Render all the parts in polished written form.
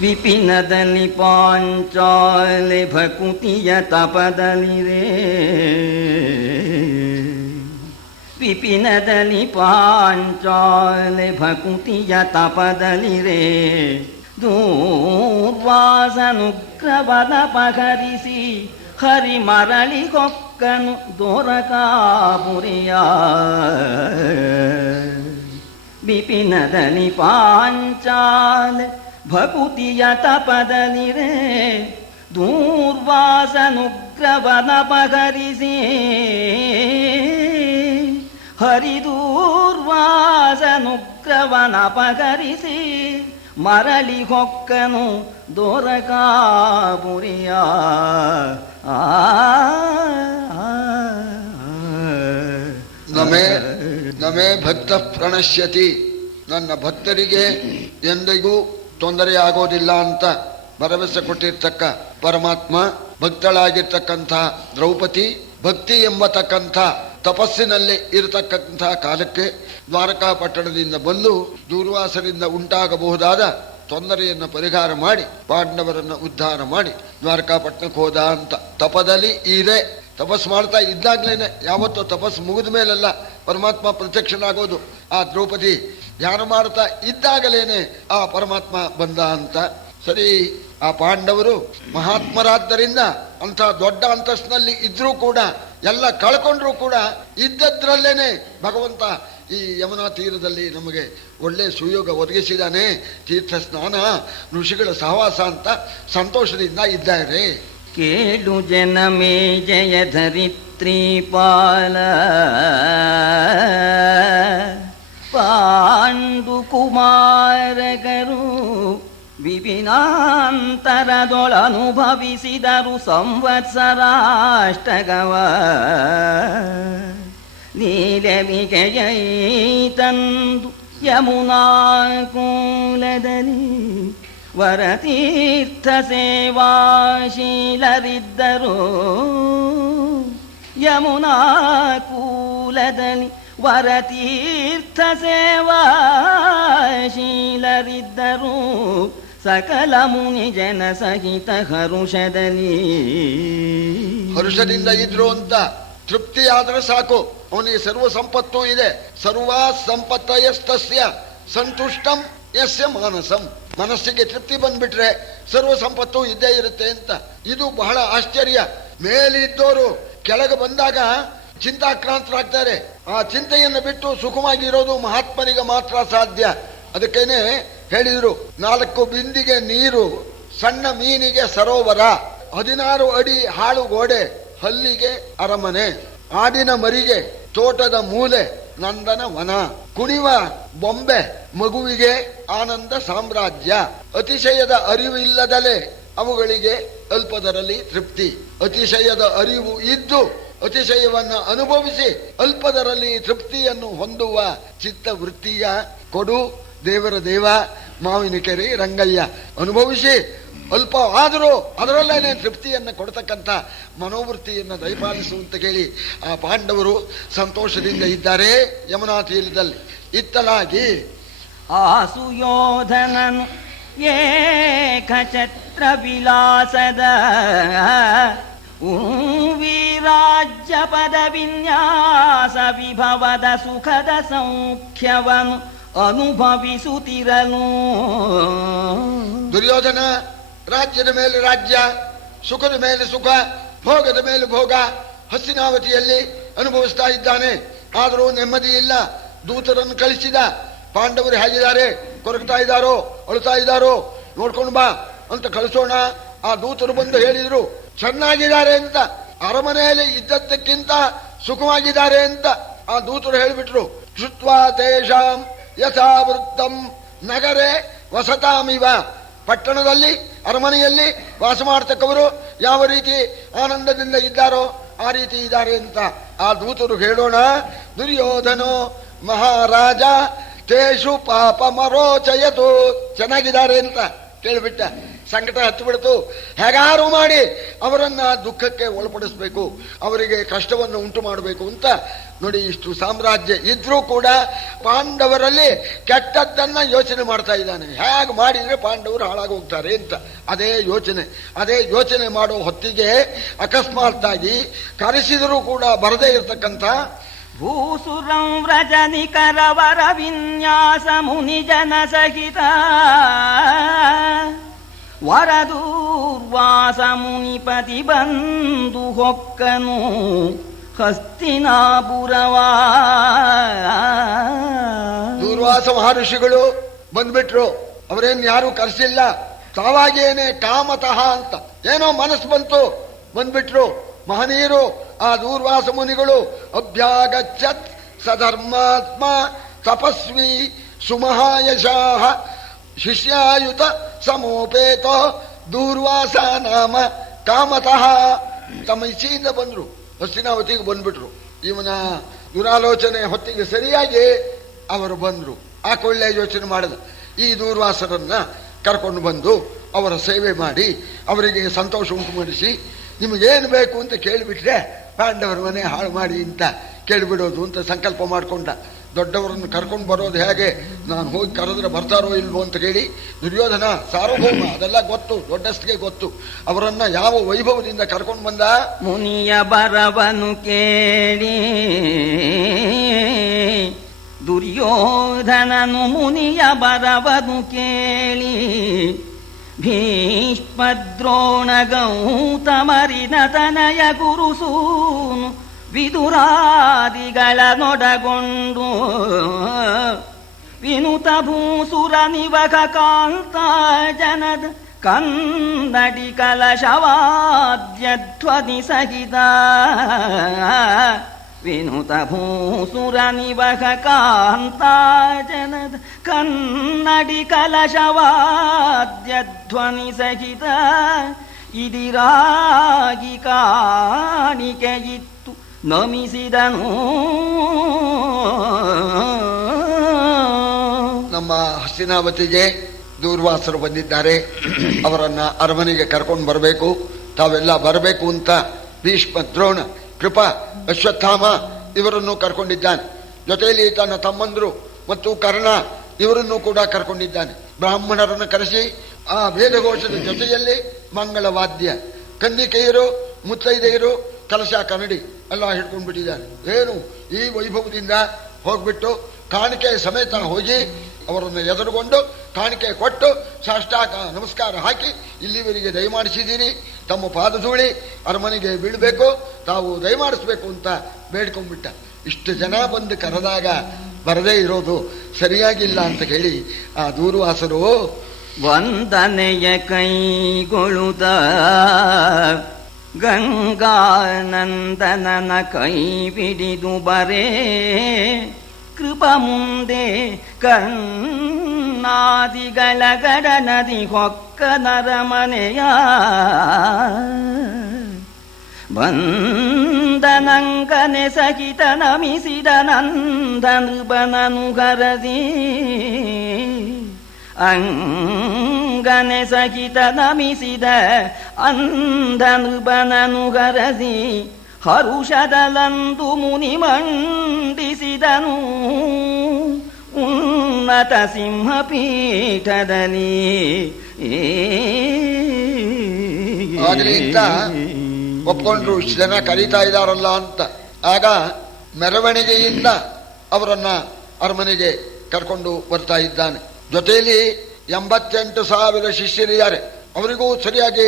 ವಿಪಿನದಲ್ಲಿ ಪಾಂಚಾಲೆ ಭಕುತಿಯ ತಪದಲಿರೇ ವಿಪಿನದಲ್ಲಿ ಪಾಂಚಾಲೆ ಭಕುತಿಯ ತಪದಲಿರೇ ದೂರ್ವಾಸನುಗ್ರವದ ಪಹರಿಸಿ ಹರಿ ಮರಳಿ ಕೊಕ್ಕನು ದೋರಕಾಪುರಿಯ ವಿಪಿನದಲ್ಲಿ ಪಾಂಚಾಲೆ ಭಕುತಿಯ ತಪದಲಿರೇ ದೂರ್ವಾಸನುಗ್ರವನ ಪಹರಿಸಿ ಹರಿದೂರ್ವಾಸನುಗ್ರವನ ಪಹರಿಸಿ ಮರಳಿ ಹೊಕ್ಕನು ದೋರಕಾಪುರಿಯ ನಮೇ ನಮೇ ಭಕ್ತ ಪ್ರಣಶ್ಯತಿ, ನನ್ನ ಭಕ್ತರಿಗೆ ಎಂದಿಗೂ ತೊಂದರೆಯಾಗೋದಿಲ್ಲ ಅಂತ ಭರವಸೆ ಕೊಟ್ಟಿರ್ತಕ್ಕ ಪರಮಾತ್ಮ, ಭಕ್ತಳಾಗಿರ್ತಕ್ಕಂಥ ದ್ರೌಪದಿ ಭಕ್ತಿ ಎಂಬತಕ್ಕಂಥ ತಪಸ್ಸಿನಲ್ಲಿ ಇರತಕ್ಕಂಥ ಕಾಲಕ್ಕೆ ದ್ವಾರಕಾ ಪಟ್ಟಣದಿಂದ ಬಂದು ದೂರ್ವಾಸರಿಂದ ಉಂಟಾಗಬಹುದಾದ ತೊಂದರೆಯನ್ನು ಪರಿಹಾರ ಮಾಡಿ ಪಾಂಡವರನ್ನು ಉದ್ಧಾರ ಮಾಡಿ ದ್ವಾರಕಾಪಟ್ಟಣಕ್ಕೆ ಹೋದ ಅಂತ. ತಪದಲ್ಲಿ ಇದೆ, ತಪಸ್ಸು ಮಾಡ್ತಾ ಇದ್ದಾಗ್ಲೇನೆ, ಯಾವತ್ತೂ ತಪಸ್ಸು ಮುಗಿದ ಮೇಲೆಲ್ಲ ಪರಮಾತ್ಮ ಪ್ರತ್ಯಕ್ಷನಾಗೋದು. ಆ ದ್ರೌಪದಿ ಧ್ಯಾನ ಮಾಡ್ತಾ ಇದ್ದಾಗಲೇನೆ ಆ ಪರಮಾತ್ಮ ಬಂದ ಅಂತ. ಸರಿ, ಆ ಪಾಂಡವರು ಮಹಾತ್ಮರಾದ್ದರಿಂದ ಅಂಥ ದೊಡ್ಡ ಅಂತಸ್ತಿನಲ್ಲಿ ಇದ್ರೂ ಕೂಡ, ಎಲ್ಲ ಕಳ್ಕೊಂಡ್ರೂ ಕೂಡ ಇದ್ದದ್ರಲ್ಲೇನೆ ಭಗವಂತ ಈ ಯಮುನಾ ತೀರದಲ್ಲಿ ನಮಗೆ ಒಳ್ಳೆ ಸುಯೋಗ ಒದಗಿಸಿದಾನೆ. ತೀರ್ಥ ಸ್ನಾನ, ಋಷಿಗಳ ಸಹವಾಸ ಅಂತ ಸಂತೋಷದಿಂದ ಇದ್ದಾರೆ. ಕೇಳು ಜನಮೇ ಜಯ ಧರಿತ್ರಿ ಪಾಲ ಪಾಂಡು ಕುಮಾರಗರು ವಿಪಿನಾಂತರದೊಳನುಭವಿಸಿದರು ಸಂವತ್ಸರಾಷ್ಟಗವ. ನೀಲಮಿಗೆಯೈತಂದು ಯಮುನಾ ಕೂಲದಲ್ಲಿ ವರತೀರ್ಥ ಸೇವಾಶೀಲರಿದ್ದರು. ಯಮುನಾ ಕೂಲದಲ್ಲಿ ವರತೀರ್ಥ ಸೇವಾಶೀಲರಿದ್ದರು. ಸಕಲ ಮುನಿ ಜನ ಸಹಿತ ಹರುಷದಿಂದ ಇದ್ರು ಅಂತ ತೃಪ್ತಿಯಾದ್ರೆ ಸಾಕು. ಅವನಿಗೆ ಸರ್ವ ಸಂಪತ್ತು ಇದೆ. ಸರ್ವ ಸಂಪತ್ತಯಸ್ತಸ್ಯ ಸಂತುಷ್ಟಂ ಯಸ್ಯ ಮಾನಸಂ. ಮನಸ್ಸಿಗೆ ತೃಪ್ತಿ ಬಂದ್ಬಿಟ್ರೆ ಸರ್ವ ಸಂಪತ್ತು ಇದ್ದೇ ಇರುತ್ತೆ ಅಂತ. ಇದು ಬಹಳ ಆಶ್ಚರ್ಯ. ಮೇಲಿದ್ದವರು ಕೆಳಗೆ ಬಂದಾಗ ಚಿಂತಾಕ್ರಾಂತರಾಗ್ತಾರೆ. ಆ ಚಿಂತೆಯನ್ನು ಬಿಟ್ಟು ಸುಖವಾಗಿರೋದು ಮಹಾತ್ಮನಿಗೆ ಮಾತ್ರ ಸಾಧ್ಯ. ಅದಕ್ಕೇನೆ ಹೇಳಿದ್ರು, 4 ಬಿಂದಿಗೆ ನೀರು, ಸಣ್ಣ ಮೀನಿಗೆ ಸರೋವರ, 16 ಅಡಿ ಹಾಳು ಗೋಡೆ, ಹಲ್ಲಿಗೆ ಅರಮನೆ, ಆಡಿನ ಮರಿಗೆ ತೋಟದ ಮೂಲೆ, ನಂದನ ವನ, ಕುಣಿವ ಬೊಂಬೆ ಮಗುವಿಗೆ ಆನಂದ ಸಾಮ್ರಾಜ್ಯ. ಅತಿಶಯದ ಅರಿವು ಇಲ್ಲದಲೇ ಅವುಗಳಿಗೆ ಅಲ್ಪದರಲ್ಲಿ ತೃಪ್ತಿ. ಅತಿಶಯದ ಅರಿವು ಇದ್ದು ಅತಿಶಯವನ್ನು ಅನುಭವಿಸಿ ಅಲ್ಪದರಲ್ಲಿ ತೃಪ್ತಿಯನ್ನು ಹೊಂದುವ ಚಿತ್ತವೃತ್ತಿಯ ಕೊಡು ದೇವರ ದೇವ ಮಾವಿನಕೆರೆ ರಂಗಯ್ಯ. ಅನುಭವಿಸಿ ಅಲ್ಪ ಆದರೂ ಅದರಲ್ಲೇನೆ ತೃಪ್ತಿಯನ್ನು ಕೊಡ್ತಕ್ಕಂಥ ಮನೋವೃತ್ತಿಯನ್ನು ದಯಪಾಲಿಸುವಂತ ಕೇಳಿ ಆ ಪಾಂಡವರು ಸಂತೋಷದಿಂದ ಇದ್ದಾರೆ ಯಮುನಾ ತೀರದಲ್ಲಿ. ಇತ್ತಲಾಗಿ ಆಸುಯೋಧನನು ಏಕಛತ್ರ ವಿಲಾಸದ ವೀರಾಜ್ಯ ಪದ ವಿನ್ಯಾಸ ವಿಭವದ ಸುಖದ ಸೌಖ್ಯವನ್ನು ಅನುಭವಿಸುತ್ತಿರಲು. ದುರ್ಯೋಧನ ರಾಜ್ಯದ ಮೇಲೆ ರಾಜ್ಯ, ಸುಖದ ಮೇಲೆ ಸುಖ, ಭೋಗದ ಮೇಲೆ ಭೋಗ ಹಸ್ತಿನಾವತಿಯಲ್ಲಿ ಅನುಭವಿಸ್ತಾ ಇದ್ದಾನೆ. ಆದರೂ ನೆಮ್ಮದಿ ಇಲ್ಲ. ದೂತರನ್ನು ಕಳಿಸಿದ. ಪಾಂಡವರು ಹೇಗಿದ್ದಾರೆ, ಕೊರಗ್ತಾ ಇದ್ದಾರೋ, ಅಳುತ್ತಾ ಇದ್ದಾರೋ ನೋಡ್ಕೊಂಡು ಬಾ ಅಂತ ಕಳಿಸೋಣ. ಆ ದೂತರು ಬಂದು ಹೇಳಿದ್ರು ಚೆನ್ನಾಗಿದ್ದಾರೆ ಅಂತ, ಅರಮನೆಯಲ್ಲಿ ಇದ್ದದ್ದಕ್ಕಿಂತ ಸುಖವಾಗಿದ್ದಾರೆ ಅಂತ ಆ ದೂತರು ಹೇಳಿಬಿಟ್ರು. ಶ್ರುತ್ವಾ ತೇಷಾಂ ಯಥಾವೃತ್ತಂ ನಗರೇ ವಸತಾಮಿವ. ಪಟ್ಟಣದಲ್ಲಿ ಅರಮನೆಯಲ್ಲಿ ವಾಸ ಮಾಡ್ತಕ್ಕವರು ಯಾವ ರೀತಿ ಆನಂದದಿಂದ ಇದ್ದಾರೋ ಆ ರೀತಿ ಇದ್ದಾರೆ ಅಂತ ಆ ದೂತರು ಹೇಳೋಣ. ದುರ್ಯೋಧನೋ ಮಹಾರಾಜ ತೇಷು ಪಾಪ ಮರೋಚಯತು. ಚೆನ್ನಾಗಿದ್ದಾರೆ ಅಂತ ಕೇಳಿಬಿಟ್ಟ. ಸಂಕಟ ಹತ್ತಿಬಿಡ್ತು. ಹೇಗಾರು ಮಾಡಿ ಅವರನ್ನ ದುಃಖಕ್ಕೆ ಒಳಪಡಿಸ್ಬೇಕು, ಅವರಿಗೆ ಕಷ್ಟವನ್ನು ಉಂಟು ಮಾಡಬೇಕು ಅಂತ ನೋಡಿ. ಇಷ್ಟು ಸಾಮ್ರಾಜ್ಯ ಇದ್ರೂ ಕೂಡ ಪಾಂಡವರಲ್ಲಿ ಕೆಟ್ಟದ್ದನ್ನ ಯೋಚನೆ ಮಾಡ್ತಾ ಇದ್ದಾನೆ. ಹೇಗೆ ಮಾಡಿದ್ರೆ ಪಾಂಡವರು ಹಾಳಾಗಿ ಹೋಗ್ತಾರೆ ಅಂತ ಅದೇ ಯೋಚನೆ ಮಾಡೋ ಹೊತ್ತಿಗೆ ಅಕಸ್ಮಾತ್ತಾಗಿ ಕರೆಸಿದರೂ ಕೂಡ ಬರದೇ ಇರತಕ್ಕಂಥ ಭೂಸುರಂ ವ್ರಜನಿಕರವರ ವಿನ್ಯಾಸ ಮುನಿಜನ ಸಹಿತ ವರದೂರ್ವಾಸ ಮುನಿಪತಿ ಬಂದು ಹೊಕ್ಕನು ಹಸ್ತಿನಾಪುರವಾ. ದೂರ್ವಾಸ ಮಹರ್ಷಿಗಳು ಬಂದ್ಬಿಟ್ರು. ಅವರೇನ್ ಯಾರು ಕರೆಸಿಲ್ಲ, ತಾವಾಗೇನೆ ಕಾಮತಃ ಅಂತ ಏನೋ ಮನಸ್ಸು ಬಂತು, ಬಂದ್ಬಿಟ್ರು ಮಹನೀಯರು. ಆ ದೂರ್ವಾಸ ಮುನಿಗಳು ಅಭ್ಯಾಗಚ್ಚತ್ ಸಧರ್ಮಾತ್ಮ ತಪಸ್ವಿ ಸುಮಹಾಯಶಾಹ ಶಿಷ್ಯಾಯುತ ಸಮೋಪೇತ ದೂರ್ವಾಸ ನಾಮ ಕಾಮತಃ. ತಮ್ಮ ಇಚ್ಛೆಯಿಂದ ಬಂದ್ರು, ಹಸ್ತಿನಾವತಿಗೆ ಬಂದ್ಬಿಟ್ರು. ಇವನ ದುರಾಲೋಚನೆ ಹೊತ್ತಿಗೆ ಸರಿಯಾಗಿ ಅವರು ಬಂದ್ರು. ಆ ಕೊಳ್ಳೆ ಯೋಚನೆ ಮಾಡಿದ, ಈ ದೂರ್ವಾಸರನ್ನ ಕರ್ಕೊಂಡು ಬಂದು ಅವರ ಸೇವೆ ಮಾಡಿ ಅವರಿಗೆ ಸಂತೋಷ ಉಂಟು ಮಾಡಿಸಿ ನಿಮಗೇನು ಬೇಕು ಅಂತ ಕೇಳಿಬಿಟ್ರೆ ಪಾಂಡವರ ಮನೆ ಹಾಳು ಮಾಡಿ ಅಂತ ಕೇಳಿಬಿಡೋದು ಅಂತ ಸಂಕಲ್ಪ ಮಾಡಿಕೊಂಡ. ದೊಡ್ಡವರನ್ನು ಕರ್ಕೊಂಡು ಬರೋದು ಹೇಗೆ, ನಾನು ಹೋಗಿ ಕರೆದ್ರೆ ಬರ್ತಾರೋ ಇಲ್ವೋ ಅಂತ ಕೇಳಿ ದುರ್ಯೋಧನ ಸಾರ್ವಭೌಮ, ಅದೆಲ್ಲ ಗೊತ್ತು, ದೊಡ್ಡಸ್ತಿಗೆ ಗೊತ್ತು. ಅವರನ್ನ ಯಾವ ವೈಭವದಿಂದ ಕರ್ಕೊಂಡು ಬಂದ. ಮುನಿಯ ಬರವನು ಕೇಳಿ ದುರ್ಯೋಧನನು ಮುನಿಯ ಬರವನು ಕೇಳಿ ಭೀಷ್ಮದ್ರೋಣ ಗೌತಮರಿನ ತನಯ ಗುರುಸೂನು ವಿದುರಾದಿಗಳ ನೊಡಗೊಂಡು ವಿನುತ ಭೂಸುರ ನಿವಕ ಕಾಂತ ಜನದ ಕನ್ನಡಿ ಕಲಶವಾದ್ಯಧ್ವನಿ ಸಹಿತ ವಿನುತ ಭೂಸುರ ನಿವಕ ಕಾಂತ ಜನದ ಕನ್ನಡಿ ಕಲಶವಾದ್ಯಧ್ವನಿ ಸಹಿತ ಇದಿರಾಗಿ ಕಾಣಿಕೆ ಇತ್ತು ನಮಿಸಿದನು. ನಮ್ಮ ಹಸ್ತಿನಾವತಿಗೆ ದೂರ್ವಾಸರು ಬಂದಿದ್ದಾರೆ, ಅವರನ್ನ ಅರಮನೆಗೆ ಕರ್ಕೊಂಡು ಬರಬೇಕು, ತಾವೆಲ್ಲ ಬರಬೇಕು ಅಂತ ಭೀಷ್ಮ, ದ್ರೋಣ, ಕೃಪ, ಅಶ್ವತ್ಥಾಮ ಇವರನ್ನು ಕರ್ಕೊಂಡಿದ್ದಾನೆ. ಜೊತೆಯಲ್ಲಿ ತನ್ನ ತಮ್ಮಂದ್ರು ಮತ್ತು ಕರ್ಣ ಇವರನ್ನು ಕೂಡ ಕರ್ಕೊಂಡಿದ್ದಾನೆ. ಬ್ರಾಹ್ಮಣರನ್ನು ಕರೆಸಿ ಆ ವೇದಘೋಷದ ಜೊತೆಯಲ್ಲಿ ಮಂಗಳವಾದ್ಯ, ಕನ್ನಿಕೆಯರು, ಮುತ್ತೈದೆಯರು, ಕಲಶ ಕನ್ನಡಿ ಎಲ್ಲ ಹಿಡ್ಕೊಂಡು ಬಿಟ್ಟಿದ್ದಾರೆ. ಏನು ಈ ವೈಭವದಿಂದ ಹೋಗ್ಬಿಟ್ಟು ಕಾಣಿಕೆ ಸಮೇತ ಹೋಗಿ ಅವರನ್ನು ಎದುರುಗೊಂಡು ಕಾಣಿಕೆ ಕೊಟ್ಟು ಸಾಷ್ಟಾಂಗ ನಮಸ್ಕಾರ ಹಾಕಿ ಇಲ್ಲಿವರೆಗೆ ದಯಮಾಡಿಸಿದ್ದೀರಿ, ತಮ್ಮ ಪಾದಧೂಳಿ ಅರಮನೆಗೆ ಬೀಳಬೇಕು, ತಾವು ದಯಮಾಡಿಸ್ಬೇಕು ಅಂತ ಬೇಡ್ಕೊಂಡ್ಬಿಟ್ಟ. ಇಷ್ಟು ಜನ ಬಂದು ಕರೆದಾಗ ಬರದೇ ಇರೋದು ಸರಿಯಾಗಿಲ್ಲ ಅಂತ ಹೇಳಿ ಆ ದೂರ್ವಾಸರು ವಂದನೆಯ ಕೈಗೊಳ್ಳುತ್ತ ಗಂಗಾನಂದನನ ಕೈ ಬಿಡಿದು ಬರೇ ಕೃಪ ಮುಂದೆ ಕರ್ಣಾದಿಗಳ ಗಡನದಿ ಹೊಕ್ಕ ನರಮನೆಯ ಬಂದನಂಗನೆ ಸಹಿತ ನಮಿಸಿದ ನಂದನೃಪನನು ಹರದಿ ಅಂಗನೆ ಸಹಿತ ನಮಿಸಿದ ಅಂಧನೃಪನನು ಹರಸಿ ಹರುಷದಲಂದು ಮುನಿ ಮಂಡಿಸಿದನು ಉನ್ನತ ಸಿಂಹಪೀಠದಲ್ಲಿ. ಆಗಲಿ ಅಂತ ಒಪ್ಕೊಂಡ್ರು, ಇಷ್ಟು ಜನ ಕರೀತಾ ಇದ್ದಾರಲ್ಲ ಅಂತ. ಆಗ ಮೆರವಣಿಗೆಯಿಂದ ಅವರನ್ನ ಅರಮನೆಗೆ ಕರ್ಕೊಂಡು ಬರ್ತಾ ಇದ್ದಾನೆ. ಜೊತೆಯಲ್ಲಿ 88,000 ಶಿಷ್ಯರಿದ್ದಾರೆ, ಅವರಿಗೂ ಸರಿಯಾಗಿ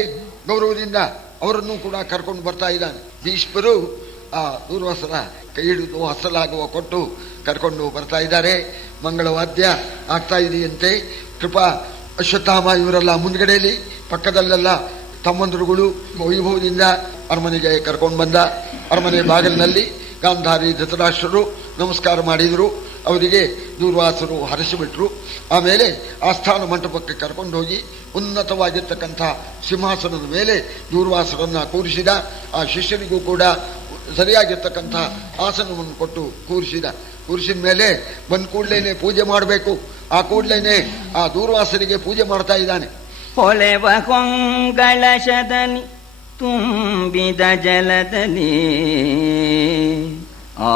ಗೌರವದಿಂದ ಅವರನ್ನು ಕೂಡ ಕರ್ಕೊಂಡು ಬರ್ತಾ ಇದ್ದಾನೆ. ಭೀಷ್ಮರು ಆ ದೂರ್ವಾಸರ ಕೈ ಹಿಡಿದು ಹಸಲಾಗುವ ಕೊಟ್ಟು ಕರ್ಕೊಂಡು ಬರ್ತಾ ಇದ್ದಾರೆ. ಮಂಗಳವಾದ್ಯ ಆಗ್ತಾ ಇದೆಯಂತೆ. ಕೃಪಾ, ಅಶ್ವತ್ಥಾಮ ಇವರೆಲ್ಲ ಮುಂದ್ಗಡೆಯಲ್ಲಿ, ಪಕ್ಕದಲ್ಲೆಲ್ಲ ತಮ್ಮಂದ್ರುಗಳು ವೈಭವದಿಂದ ಅರಮನೆಗೆ ಕರ್ಕೊಂಡು ಬಂದ. ಅರಮನೆ ಬಾಗಿಲಿನಲ್ಲಿ ಗಾಂಧಾರಿ ಧೃತರಾಷ್ಟ್ರರು ನಮಸ್ಕಾರ ಮಾಡಿದರು. ಅವರಿಗೆ ದೂರ್ವಾಸರು ಹರಸಿಬಿಟ್ರು. ಆಮೇಲೆ ಆಸ್ಥಾನ ಮಂಟಪಕ್ಕೆ ಕರ್ಕೊಂಡು ಹೋಗಿ ಉನ್ನತವಾಗಿರ್ತಕ್ಕಂಥ ಸಿಂಹಾಸನದ ಮೇಲೆ ದೂರ್ವಾಸರನ್ನ ಕೂರಿಸಿದ. ಆ ಶಿಷ್ಯನಿಗೂ ಕೂಡ ಸರಿಯಾಗಿರ್ತಕ್ಕಂಥ ಆಸನವನ್ನು ಕೊಟ್ಟು ಕೂರಿಸಿದ. ಕೂರಿಸಿದ ಮೇಲೆ ಬಂದ ಕೂಡಲೇ ಪೂಜೆ ಮಾಡಬೇಕು. ಆ ಕೂಡಲೇ ಆ ದೂರ್ವಾಸರಿಗೆ ಪೂಜೆ ಮಾಡ್ತಾ ಇದ್ದಾನೆ. ಹೊಳೆವ ಕೊಂಗಳಶದಲ್ಲಿ ತುಂಬಿದ ಜಲದಲ್ಲಿ ಆ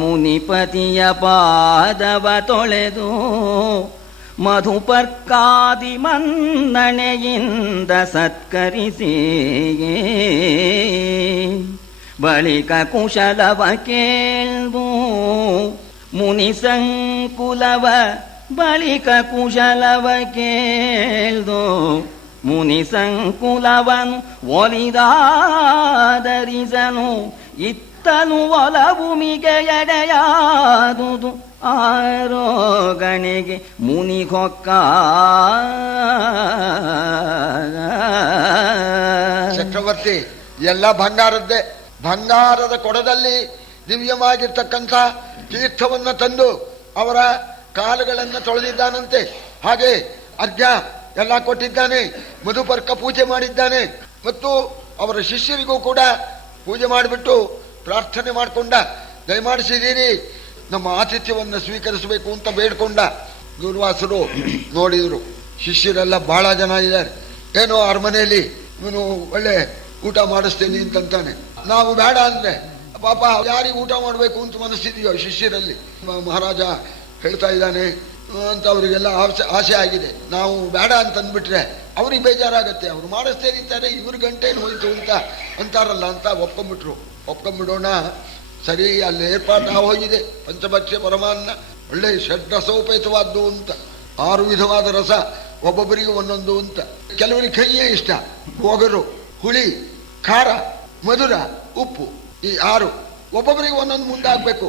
ಮುನಿಪತಿಯ ಪಾದವ ತೊಳೆದು ಮಧುಪರ್ಕಾದಿ ಮನ್ನಣೆಯಿಂದ ಸತ್ಕರಿಸಿ ಬಳಿಕ ಕುಶಲವ ಕೇಳ್ದು ಮುನಿ ಸಂಕುಲವ ಬಳಿಕ ಕುಶಲವ ಕೇಳ್ದು ಮುನಿ ಸಂಕುಲವನು ಒಲಿದಾದರಿಸನು ಇತ್ತನು ಒಲಭೂಮಿಗೆ ಎಡೆಯಾದುದು ಆರೋಗಣೆಗೆ ಮುನಿ ಹೊಕ್ಕ ಚಕ್ರವರ್ತಿ ಎಲ್ಲ ಬಂಗಾರದ್ದೇ. ಬಂಗಾರದ ಕೊಡದಲ್ಲಿ ದಿವ್ಯವಾಗಿರ್ತಕ್ಕಂಥ ತೀರ್ಥವನ್ನ ತಂದು ಅವರ ಕಾಲುಗಳನ್ನು ತೊಳೆದಿದ್ದಾನಂತೆ. ಹಾಗೆ ಅರ್ಘ್ಯ ಎಲ್ಲ ಕೊಟ್ಟಿದ್ದಾನೆ, ಮಧುಪರ್ಕ ಪೂಜೆ ಮಾಡಿದ್ದಾನೆ. ಮತ್ತು ಅವರ ಶಿಷ್ಯರಿಗೂ ಕೂಡ ಪೂಜೆ ಮಾಡಿಬಿಟ್ಟು ಪ್ರಾರ್ಥನೆ ಮಾಡಿಕೊಂಡ, ದಯಮಾಡಿಸಿದ್ದೀರಿ ನಮ್ಮ ಆತಿಥ್ಯವನ್ನು ಸ್ವೀಕರಿಸಬೇಕು ಅಂತ ಬೇಡ್ಕೊಂಡ. ದೂರ್ವಾಸರು ನೋಡಿದ್ರು, ಶಿಷ್ಯರೆಲ್ಲ ಬಹಳ ಜನ ಇದ್ದಾರೆ, ಏನೋ ಅರಮನೆಯಲ್ಲಿ ಇವನು ಒಳ್ಳೆ ಊಟ ಮಾಡಿಸ್ತೇನೆ ಅಂತಂತಾನೆ. ನಾವು ಬೇಡ ಅಂದ್ರೆ ಪಾಪ ಯಾರಿಗೆ ಊಟ ಮಾಡಬೇಕು ಅಂತ ಮನಸ್ಸಿದೆಯೋ ಶಿಷ್ಯರಲ್ಲಿ, ಮಹಾರಾಜ ಹೇಳ್ತಾ ಇದ್ದಾನೆ ಅಂತ ಅವರಿಗೆಲ್ಲ ಆಸೆ ಆಗಿದೆ. ನಾವು ಬೇಡ ಅಂತ ಅಂದ್ಬಿಟ್ರೆ ಅವ್ರಿಗೆ ಬೇಜಾರಾಗತ್ತೆ. ಅವ್ರು ಮಾಡಿಸ್ತೇನಿದ್ದಾರೆ, ಇವ್ರ ಗಂಟೇನು ಹೋಯ್ತು ಅಂತ ಅಂತಾರಲ್ಲ ಅಂತ ಒಪ್ಕೊಂಡ್ಬಿಡೋಣ. ಸರಿ, ಅಲ್ಲಿ ಏರ್ಪಾಟ ಹೋಗಿದೆ. ಪಂಚಭಕ್ಷ್ಯ ಪರಮಾನ್ನ ಒಳ್ಳೆ ಷಡ್ರಸೋಪೇತವಾದ್ದು ಅಂತ, 6 ವಿಧವಾದ ರಸ, ಒಬ್ಬೊಬ್ಬರಿಗೆ ಒಂದೊಂದು ಅಂತ. ಕೆಲವರಿಗೆ ಕಹಿಯೇ ಇಷ್ಟ, ಒಗರು, ಹುಳಿ, ಖಾರ, ಮಧುರ, ಉಪ್ಪು, ಈ 6 ಒಬ್ಬೊಬ್ಬರಿಗೆ ಒಂದೊಂದು ಮುಂದಾಗಬೇಕು.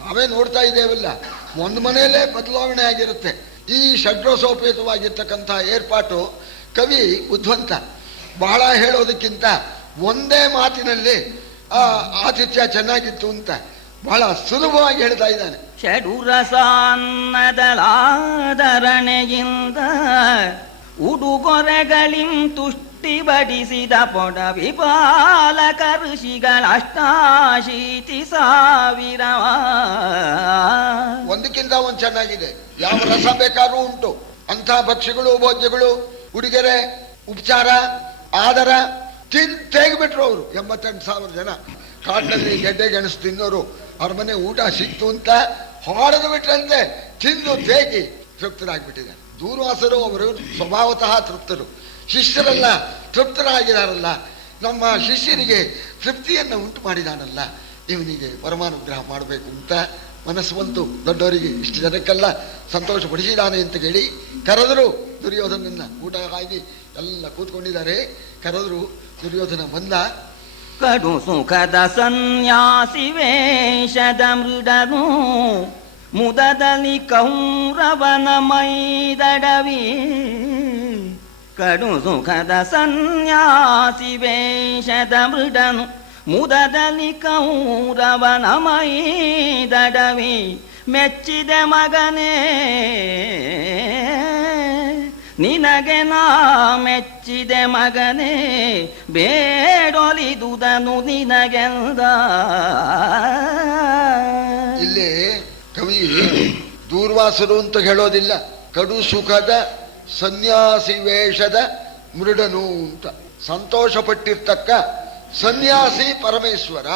ನಾವೇ ನೋಡ್ತಾ ಇದ್ದೇವಲ್ಲ, ಒಂದು ಮನೆಯಲ್ಲೇ ಬದಲಾವಣೆ ಆಗಿರುತ್ತೆ. ಈ ಷಡ್ರಸೋಪೇತವಾಗಿರ್ತಕ್ಕಂಥ ಏರ್ಪಾಟು ಕವಿ ಉದ್ವಂತ ಬಹಳ ಹೇಳೋದಕ್ಕಿಂತ ಒಂದೇ ಮಾತಿನಲ್ಲಿ ಆತಿಥ್ಯ ಚೆನ್ನಾಗಿತ್ತು ಅಂತ ಬಹಳ ಸುಲಭವಾಗಿ ಹೇಳ್ತಾ ಇದ್ದಾನೆ. ಷಡುರಸಾನ್ನದಲಾದರಣೆಯಿಂದ ಉಡುಗೊರೆಗಳಿಂ ತುಷ್ಟಿ ಬಡಿಸಿದ ಪೊಡ ವಿಪಾಲಕ ಋಷಿಗಳ 88,000 ಒಂದಕ್ಕಿಂತ ಒಂದು ಚೆನ್ನಾಗಿದೆ. ಯಾವ ರಸ ಬೇಕಾದ್ರೂ ಉಂಟು. ಅಂಥ ಭಕ್ಷ್ಯಗಳು, ಭೋಜ್ಯಗಳು, ಉಡುಗೊರೆ, ಉಪಚಾರ, ಆದರ ತೆಗಿಬಿಟ್ರು ಅವರು. 88,000 ಜನ ಕಾಡಿನಲ್ಲಿ ಗೆಡ್ಡೆ ಗೆಣಸು ತಿನ್ನೋರು ಅವ್ರ ಮನೆ ಊಟ ಸಿಕ್ತು ಅಂತ ಹೊಡೆದು ಬಿಟ್ರಂತೆ, ತಿಂದು ತೇಗಿ ತೃಪ್ತರಾಗ್ಬಿಟ್ಟಿದ್ದಾರೆ. ದೂರ್ವಾಸರು ಅವರು ಸ್ವಭಾವತಃ ತೃಪ್ತರು, ಶಿಷ್ಯರೆಲ್ಲ ತೃಪ್ತರಾಗಿದ್ದಾರಲ್ಲ. ನಮ್ಮ ಶಿಷ್ಯರಿಗೆ ತೃಪ್ತಿಯನ್ನು ಉಂಟು ಮಾಡಿದಾನಲ್ಲ, ಇವನಿಗೆ ಪರಮಾನುಗ್ರಹ ಮಾಡಬೇಕು ಅಂತ ಮನಸ್ಸು ಬಂತು ದೊಡ್ಡವರಿಗೆ. ಇಷ್ಟು ಜನಕ್ಕೆಲ್ಲ ಸಂತೋಷ ಪಡಿಸಿದಾನೆ ಅಂತ ಹೇಳಿ ಕರೆದರು ದುರ್ಯೋಧನನ್ನ. ಊಟ ಆಗಿ ಎಲ್ಲ ಕೂತ್ಕೊಂಡಿದ್ದಾರೆ, ಕರೆದರು. ದುರ್ಯೋಧನ ಬಂದ. ಕಡು ಸುಖದ ಸನ್ಯಾಸಿ ವೇಷದ ಮೃಡನು ಮುದದಲ್ಲಿ ಕೌರವನ ಮೈದಡವಿ. ಕಡು ಸುಖದ ಸನ್ಯಾಸಿ ವೇಷದ ಮೃಡನು ಮುದದಲ್ಲಿ ಕೌರವನ ಮೈದಡವಿ. ಮೆಚ್ಚಿದೆ ಮಗನೇ ನಿನಗೆ ನಾ ಮೆಚ್ಚಿದೆ ಮಗನೇ, ಬೇಡೊಲಿದುದನು ನಿನಗೆಂದ. ಇಲ್ಲಿ ಕವಿ ದೂರ್ವಾಸರು ಅಂತ ಹೇಳೋದಿಲ್ಲ, ಕಡು ಸುಖದ ಸನ್ಯಾಸಿ ವೇಷದ ಮೃಡನು ಅಂತ. ಸಂತೋಷ ಪಟ್ಟಿರ್ತಕ್ಕ ಸನ್ಯಾಸಿ ಪರಮೇಶ್ವರ.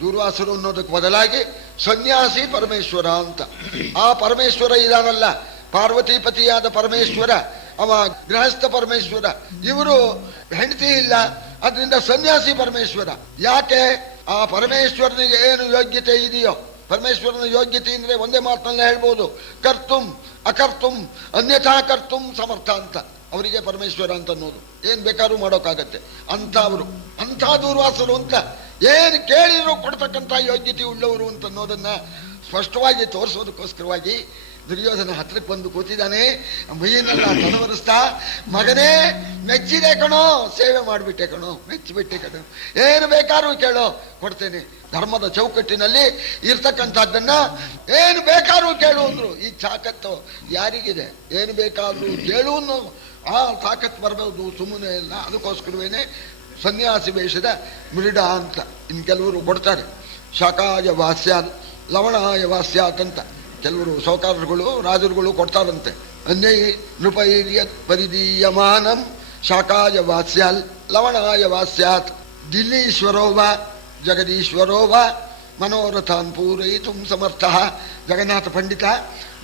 ದೂರ್ವಾಸರು ಅನ್ನೋದಕ್ಕೆ ಬದಲಾಗಿ ಸನ್ಯಾಸಿ ಪರಮೇಶ್ವರ ಅಂತ. ಆ ಪರಮೇಶ್ವರ ಇದಾನಲ್ಲ, ಪಾರ್ವತಿಪತಿಯಾದ ಪರಮೇಶ್ವರ, ಅವ ಗೃಹಸ್ಥ ಪರಮೇಶ್ವರ. ಇವರು ಹೆಂಡತಿ ಇಲ್ಲ, ಅದರಿಂದ ಸನ್ಯಾಸಿ ಪರಮೇಶ್ವರ. ಯಾಕೆ? ಆ ಪರಮೇಶ್ವರನಿಗೆ ಏನು ಯೋಗ್ಯತೆ ಇದೆಯೋ, ಪರಮೇಶ್ವರನ ಯೋಗ್ಯತೆ ಅಂದ್ರೆ ಒಂದೇ ಮಾತನ್ನ ಹೇಳ್ಬೋದು, ಕರ್ತುಂ ಅಕರ್ತುಂ ಅನ್ಯಥಾ ಕರ್ತುಂ ಸಮರ್ಥ ಅಂತ. ಅವರಿಗೆ ಪರಮೇಶ್ವರ ಅಂತ ಅನ್ನೋದು ಏನ್ ಬೇಕಾದ್ರೂ ಮಾಡೋಕ್ಕಾಗತ್ತೆ ಅಂತ. ಅವರು ಅಂಥ ದೂರ್ವಾಸರು ಅಂತ ಏನು ಕೇಳಿದ್ರು ಕೊಡ್ತಕ್ಕಂಥ ಯೋಗ್ಯತೆ ಉಳ್ಳವರು ಅಂತ ಅನ್ನೋದನ್ನ ಸ್ಪಷ್ಟವಾಗಿ ತೋರಿಸೋದಕ್ಕೋಸ್ಕರವಾಗಿ ದುರ್ಯೋಧನ ಹತ್ರಕ್ಕೆ ಬಂದು ಕೂತಿದ್ದಾನೆ. ಮೈಯನ್ನೆಲ್ಲ ತಡವರಿಸ್ತಾ, ಮಗನೇ ಮೆಚ್ಚಿದೆ ಕಣೋ, ಸೇವೆ ಮಾಡಿಬಿಟ್ಟೆ ಕಣೋ, ಮೆಚ್ಚಿಬಿಟ್ಟೆ ಕಣೋ, ಏನು ಬೇಕಾದ್ರೂ ಕೇಳೋ ಕೊಡ್ತೇನೆ. ಧರ್ಮದ ಚೌಕಟ್ಟಿನಲ್ಲಿ ಇರ್ತಕ್ಕಂಥದ್ದನ್ನ ಏನು ಬೇಕಾದ್ರೂ ಕೇಳು ಅಂದ್ರು. ಈ ತಾಕತ್ತು ಯಾರಿಗಿದೆ? ಏನು ಬೇಕಾದ್ರೂ ಕೇಳು ಅನ್ನೋ ಆ ತಾಕತ್ತು ಬರಬಹುದು, ಸುಮ್ಮನೆ ಇಲ್ಲ. ಅದಕ್ಕೋಸ್ಕರವೇನೆ ಸನ್ಯಾಸಿ ವೇಷದ ಮೃಡ ಅಂತ. ಇನ್ನು ಕೆಲವರು ಕೊಡ್ತಾರೆ ಶಾಖಾಯ ವಾಸ್ಯಾತ್ ಲವಣಾಯ ವಾಸ್ಯಾತ್ ಅಂತ. ಕೆಲವರು ಸೌಕಾರರುಗಳು, ರಾಜರುಗಳು ಕೊಡ್ತಾರಂತೆ. ಅನ್ಯೈ ನೃಪೈರ್ಯತ್ ಪರಿದೀಯಮಾನಂ ಶಾಕಾಯ ವಾಸ್ಯಾಲ್ ಲವಣಾಯ ವಾಸ್ಯಾತ್ ದಿಲ್ಲೀಶ್ವರೋ ವಾ ಜಗದೀಶ್ವರೋ ವಾ ಮನೋರಥಾನ್ ಪೂರಯಿತು ಸಮರ್ಥ. ಜಗನ್ನಾಥ ಪಂಡಿತ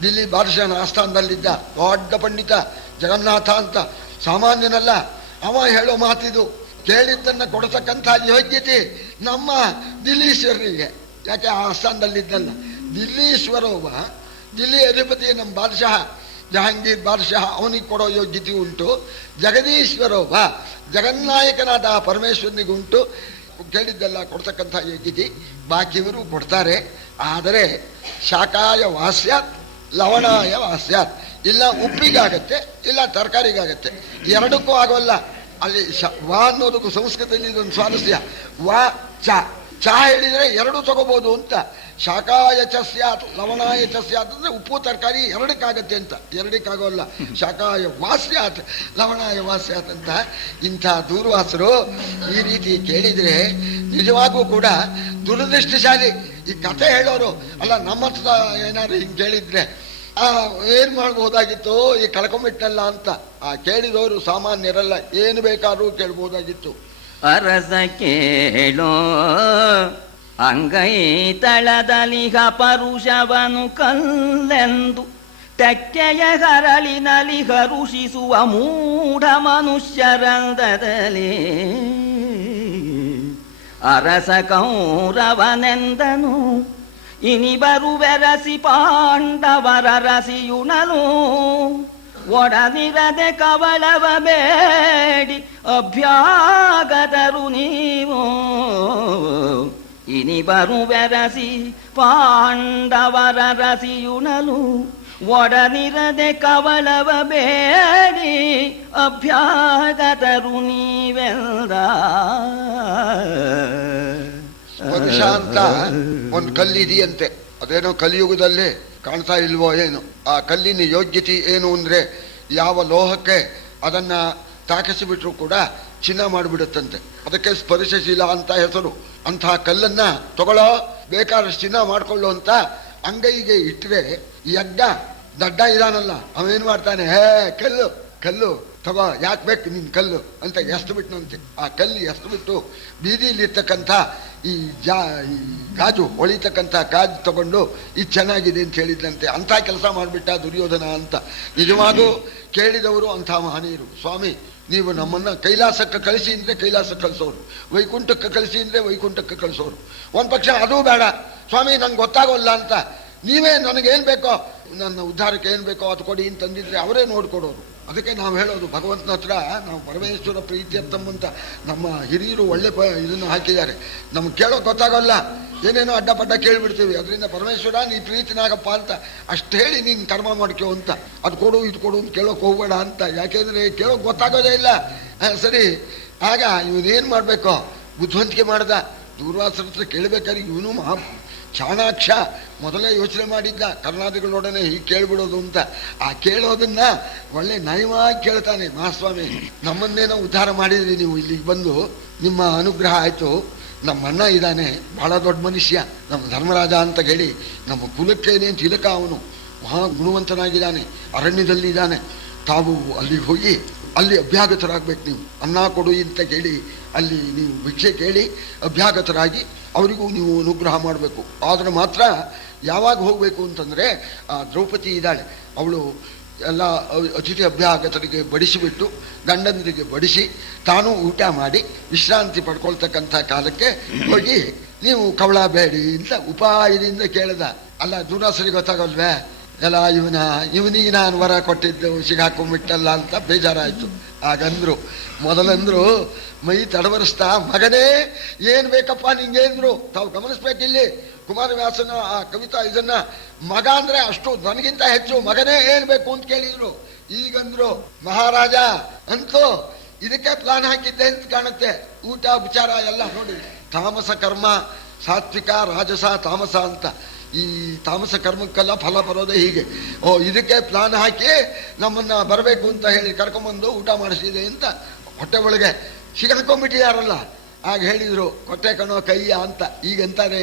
ದಿಲ್ಲಿ ಬಾದಶಾಹನ ಆಸ್ಥಾನದಲ್ಲಿದ್ದ ದೊಡ್ಡ ಪಂಡಿತ ಜಗನ್ನಾಥ ಅಂತ, ಸಾಮಾನ್ಯನಲ್ಲ. ಅವ ಹೇಳೋ ಮಾತಿದು, ಕೇಳಿದ್ದನ್ನು ಕೊಡತಕ್ಕಂಥ ಯೋಗ್ಯತೆ ನಮ್ಮ ದಿಲ್ಲೀಶ್ವರನಿಗೆ. ಯಾಕೆ ಆ ಆಸ್ಥಾನದಲ್ಲಿದ್ದಲ್ಲ. ದಿಲ್ಲೀಶ್ವರೋವ, ದಿಲ್ಲಿ ಅಧಿಪತಿ ನಮ್ಮ ಬಾದಶಾಹ ಜಹಾಂಗೀರ್ ಬಾದಶಾಹ, ಅವನಿಗೆ ಕೊಡೋ ಯೋಗ್ಯತೆ ಉಂಟು. ಜಗದೀಶ್ವರೋವ, ಜಗನ್ನಾಯಕನಾದ ಆ ಪರಮೇಶ್ವರನಿಗುಂಟು. ಕೇಳಿದ್ದೆಲ್ಲ ಕೊಡ್ತಕ್ಕಂಥ ಯೋಗ್ಯತೆ ಬಾಕಿಯವರು ಕೊಡ್ತಾರೆ. ಆದರೆ ಶಾಕಾಯ ವಾಸ್ಯಾತ್ ಲವಣಾಯ ವಾಸ್ಯಾತ್, ಇಲ್ಲ ಉಪ್ಪಿಗಾಗತ್ತೆ ಇಲ್ಲ ತರಕಾರಿಗಾಗತ್ತೆ, ಎರಡಕ್ಕೂ ಆಗೋಲ್ಲ. ಅಲ್ಲಿ ವಾ ಅನ್ನೋದಕ್ಕೂ ಸಂಸ್ಕೃತದಲ್ಲಿ ಇದೊಂದು ಸ್ವಾರಸ್ಯ. ವಾ ಚಾ ಹೇಳಿದರೆ ಎರಡೂ ತಗೋಬಹುದು ಅಂತ. ಶಾಕಾಯ ಚ ಸ್ಯಾತ್ ಲವಣಾಯ ಚ ಸ್ಯಾತ್ ಅಂದರೆ ಉಪ್ಪು ತರಕಾರಿ ಎರಡಕ್ಕಾಗತ್ತೆ ಅಂತ. ಎರಡಕ್ಕಾಗೋಲ್ಲ. ಶಾಕಾಯ ವಾಸ್ಯಾತ್ ಲವಣಾಯ ವಾಸ್ಯಾತ್ ಅಂತ. ಇಂಥ ದೂರ್ವಾಸರು ಈ ರೀತಿ ಕೇಳಿದರೆ ನಿಜವಾಗೂ ಕೂಡ ದುರದೃಷ್ಟಶಾಲಿ. ಈ ಕಥೆ ಹೇಳೋರು ಅಲ್ಲ, ನಮ್ಮ ಹತ್ರ ಏನಾದ್ರು ಹಿಂಗೆ ಕೇಳಿದ್ರೆ ಏನ್ ಮಾಡ್ಬೋದಾಗಿತ್ತು, ಈ ಕಳ್ಕೊಂಬಿಟ್ಟಲ್ಲ ಅಂತ. ಆ ಕೇಳಿದವರು ಸಾಮಾನ್ಯರಲ್ಲ, ಏನು ಬೇಕಾದ್ರೂ ಕೇಳ್ಬೋದಾಗಿತ್ತು. ಅರಸ ಕೇಳೋ ಅಂಗೈ ತಳದಲಿಹ ಪರುಷವನು ಕಲ್ಲೆಂದು ಟಕ್ಕೆಯ ಹರಳಿನಲ್ಲಿ ಹರುಷಿಸುವ ಮೂಢ ಮನುಷ್ಯರಂದದಲ್ಲಿ ಅರಸ ಕೌರವನೆಂದನು. ಇನಿ ಬರುವೆರಸಿ ಪಾಂಡವರ ರಸಿಯುಣಲು ಒಡನಿರದೆ ಕವಳವ ಬೇಡಿ ಅಭ್ಯಾಗತರು ನೀವು. ಇನಿ ಬರುವೆರಸಿ ಪಾಂಡವರ ರಸಿಯುಣಲು ಒಡನಿರದೆ ಕವಳವ ಬೇಡಿ ಅಭ್ಯಾಗತರು ನೀವೆಂದ. ಸ್ಪರ್ಶ ಅಂತ ಒಂದು ಕಲ್ಲಿದೆಯಂತೆ, ಅದೇನೋ ಕಲಿಯುಗದಲ್ಲಿ ಕಾಣ್ತಾ ಇಲ್ವೋ ಏನು. ಆ ಕಲ್ಲಿನ ಯೋಗ್ಯತೆ ಏನು ಅಂದ್ರೆ, ಯಾವ ಲೋಹಕ್ಕೆ ಅದನ್ನ ತಾಕಿಸಿಬಿಟ್ರು ಕೂಡ ಚಿನ್ನ ಮಾಡಿಬಿಡುತ್ತಂತೆ. ಅದಕ್ಕೆ ಸ್ಪರ್ಶಶೀಲ ಅಂತ ಹೆಸರು. ಅಂತಹ ಕಲ್ಲನ್ನ ತಗೊಳ್ಳೋ, ಬೇಕಾದಷ್ಟು ಚಿನ್ನ ಮಾಡ್ಕೊಳ್ಳೋ ಅಂತ ಅಂಗೈಗೆ ಇಟ್ಟರೆ, ಯಜ್ಞ ದಡ್ಡ ಇದಾನಲ್ಲ ಅವೇನ್ ಮಾಡ್ತಾನೆ, ಹೇ ಕಲ್ಲು ಕಲ್ಲು ತಗೋ, ಯಾಕೆ ಬೇಕು ನಿನ್ ಕಲ್ಲು ಅಂತ ಎಷ್ಟು ಬಿಟ್ಟನಂತೆ. ಆ ಕಲ್ಲು ಎಷ್ಟು ಬಿಟ್ಟು ಬೀದಿಲಿರ್ತಕ್ಕಂಥ ಈ ಗಾಜು ಹೊಳಿತಕ್ಕಂಥ ಗಾಜು ತಗೊಂಡು ಇದು ಚೆನ್ನಾಗಿದೆ ಅಂತ ಹೇಳಿದ್ದಂತೆ. ಅಂಥ ಕೆಲಸ ಮಾಡಿಬಿಟ್ಟ ದುರ್ಯೋಧನ ಅಂತ. ನಿಜವಾಗೂ ಕೇಳಿದವರು ಅಂಥ ಮಹನೀಯರು. ಸ್ವಾಮಿ, ನೀವು ನಮ್ಮನ್ನ ಕೈಲಾಸಕ್ಕೆ ಕಳಿಸಿ ಅಂದ್ರೆ ಕೈಲಾಸಕ್ಕೆ ಕಳಿಸೋರು, ವೈಕುಂಠಕ್ಕೆ ಕಳಿಸಿ ಅಂದ್ರೆ ವೈಕುಂಠಕ್ಕೆ ಕಳಿಸೋರು. ಒಂದು ಪಕ್ಷ ಅದೂ ಬೇಡ ಸ್ವಾಮಿ, ನಂಗೆ ಗೊತ್ತಾಗೋಲ್ಲ ಅಂತ ನೀವೇ ನನಗೇನು ಬೇಕೋ, ನನ್ನ ಉದ್ಧಾರಕ್ಕೆ ಏನು ಬೇಕೋ ಅದು ಕೊಡಿ ಅಂತಂದಿದ್ರೆ ಅವರೇ ನೋಡ್ಕೊಡೋರು. ಅದಕ್ಕೆ ನಾವು ಹೇಳೋದು, ಭಗವಂತನ ಹತ್ರ ನಾವು ಪರಮೇಶ್ವರ ಪ್ರೀತ್ಯರ್ಥಂ ನಮ್ಮ ಹಿರಿಯರು ಒಳ್ಳೆ ಇದನ್ನು ಹಾಕಿದ್ದಾರೆ. ನಮ್ಗೆ ಕೇಳೋಕೆ ಗೊತ್ತಾಗೋಲ್ಲ, ಏನೇನೋ ಅಡ್ಡಪಡ್ಡ ಕೇಳಿಬಿಡ್ತೀವಿ. ಅದರಿಂದ ಪರಮೇಶ್ವರ ನೀ ಪ್ರೀತಿನಾಗಪ್ಪ ಅಂತ ಅಷ್ಟು ಹೇಳಿ ನೀನು ಕರ್ಮ ಮಾಡ್ಕೋ ಅಂತ, ಅದು ಕೊಡು ಇದು ಕೊಡು ಅಂತ ಕೇಳೋಕೆ ಹೋಗ್ಬೇಡ ಅಂತ. ಯಾಕೆಂದರೆ ಕೇಳೋಕೆ ಗೊತ್ತಾಗೋದೇ ಇಲ್ಲ. ಸರಿ, ಆಗ ಇವನೇನು ಮಾಡಬೇಕೋ ಬುದ್ಧಿವಂತಿಕೆ ಮಾಡ್ದ. ದೂರ್ವಾಸರ ಹತ್ರ ಕೇಳಬೇಕಾದ್ರೆ ಇವನು ಚಾಣಾಕ್ಷ ಮೊದಲೇ ಯೋಚನೆ ಮಾಡಿದ್ದ, ಕರ್ನಾಟಕಗಳೊಡನೆ ಹೀಗೆ ಕೇಳ್ಬಿಡೋದು ಅಂತ. ಆ ಕೇಳೋದನ್ನ ಒಳ್ಳೆ ನಯವಾಗಿ ಕೇಳ್ತಾನೆ. ಮಹಾಸ್ವಾಮಿ, ನಮ್ಮನ್ನೇನೋ ಉದ್ಧಾರ ಮಾಡಿದ್ರಿ ನೀವು, ಇಲ್ಲಿಗೆ ಬಂದು ನಿಮ್ಮ ಅನುಗ್ರಹ ಆಯಿತು. ನಮ್ಮ ಅಣ್ಣ ಇದ್ದಾನೆ, ಬಹಳ ದೊಡ್ಡ ಮನುಷ್ಯ, ನಮ್ಮ ಧರ್ಮರಾಜ ಅಂತ ಹೇಳಿ ನಮ್ಮ ಕುಲಕ್ಕೇನೆ ತಿಲಕ. ಅವನು ಮಹಾ ಗುಣವಂತನಾಗಿದ್ದಾನೆ, ಅರಣ್ಯದಲ್ಲಿ ಇದ್ದಾನೆ. ತಾವು ಅಲ್ಲಿಗೆ ಹೋಗಿ ಅಲ್ಲಿ ಅಭ್ಯಾಗತರಾಗಬೇಕು. ನೀವು ಅನ್ನ ಕೊಡು ಅಂತ ಹೇಳಿ ಅಲ್ಲಿ ನೀವು ಭಿಕ್ಷೆ ಕೇಳಿ ಅಭ್ಯಾಗತರಾಗಿ ಅವರಿಗೂ ನೀವು ಅನುಗ್ರಹ ಮಾಡಬೇಕು. ಆದರೆ ಮಾತ್ರ ಯಾವಾಗ ಹೋಗಬೇಕು ಅಂತಂದರೆ, ಆ ದ್ರೌಪದಿ ಇದ್ದಾಳೆ, ಅವಳು ಎಲ್ಲ ಅತಿಥಿ ಅಭ್ಯಾಗತರಿಗೆ ಬಡಿಸಿಬಿಟ್ಟು ಗಂಡಂದರಿಗೆ ಬಡಿಸಿ ತಾನೂ ಊಟ ಮಾಡಿ ವಿಶ್ರಾಂತಿ ಪಡ್ಕೊಳ್ತಕ್ಕಂಥ ಕಾಲಕ್ಕೆ ಹೋಗಿ ನೀವು ಕವಳ ಬೇಡಿ ಅಂತ ಉಪಾಯದಿಂದ ಕೇಳಿದ. ಅಲ್ಲ, ದುರಾಸರಿಗೆ ಗೊತ್ತಾಗಲ್ವೇ, ಎಲ್ಲ ಇವನಿಗೆ ನಾನು ವರ ಕೊಟ್ಟಿದ್ದು ಸಿಗಾಕೊಂಡ್ಬಿಟ್ಟಲ್ಲ ಅಂತ ಬೇಜಾರಾಯಿತು. ಆಗಂದ್ರು, ಮೊದಲಂದ್ರು ಮೈ ತಡವರಿಸ್ತಾ, ಮಗನೇ ಏನು ಬೇಕಪ್ಪ ನಿಂಗೇಂದ್ರು. ತಾವು ಗಮನಿಸ್ಬೇಕಿಲ್ಲಿ ಕುಮಾರವ್ಯಾಸನ ಆ ಕವಿತಾ ಇದನ್ನ, ಮಗ ಅಂದ್ರೆ ಅಷ್ಟು ನನಗಿಂತ ಹೆಚ್ಚು ಮಗನೇ ಏನ್ ಬೇಕು ಅಂತ ಕೇಳಿದ್ರು. ಈಗಂದ್ರು ಮಹಾರಾಜ ಅಂತೂ ಇದಕ್ಕೆ ಪ್ಲಾನ್ ಹಾಕಿದ್ದೆ ಅಂತ ಕಾಣುತ್ತೆ. ಊಟ ವಿಚಾರ ಎಲ್ಲ ನೋಡಿ, ತಾಮಸ ಕರ್ಮ ಸಾತ್ವಿಕ, ರಾಜಸ, ತಾಮಸ ಅಂತ. ಈ ತಾಮಸ ಕರ್ಮಕ್ಕೆಲ್ಲ ಫಲ ಬರೋದೇ ಹೀಗೆ. ಇದಕ್ಕೆ ಪ್ಲಾನ್ ಹಾಕಿ ನಮ್ಮನ್ನ ಬರಬೇಕು ಅಂತ ಹೇಳಿ ಕರ್ಕೊಂಬಂದು ಊಟ ಮಾಡಿಸಿದೆ ಅಂತ ಹೊಟ್ಟೆ ಒಳಗೆ ಸಿಗಾಕೊಂಡ್ಬಿಟ್ಟಿದಾರಲ್ಲ. ಆಗ ಹೇಳಿದ್ರು, ಕೊಟ್ಟೆ ಕಣೋ ಕೈಯ ಅಂತ. ಈಗಂತಾರೆ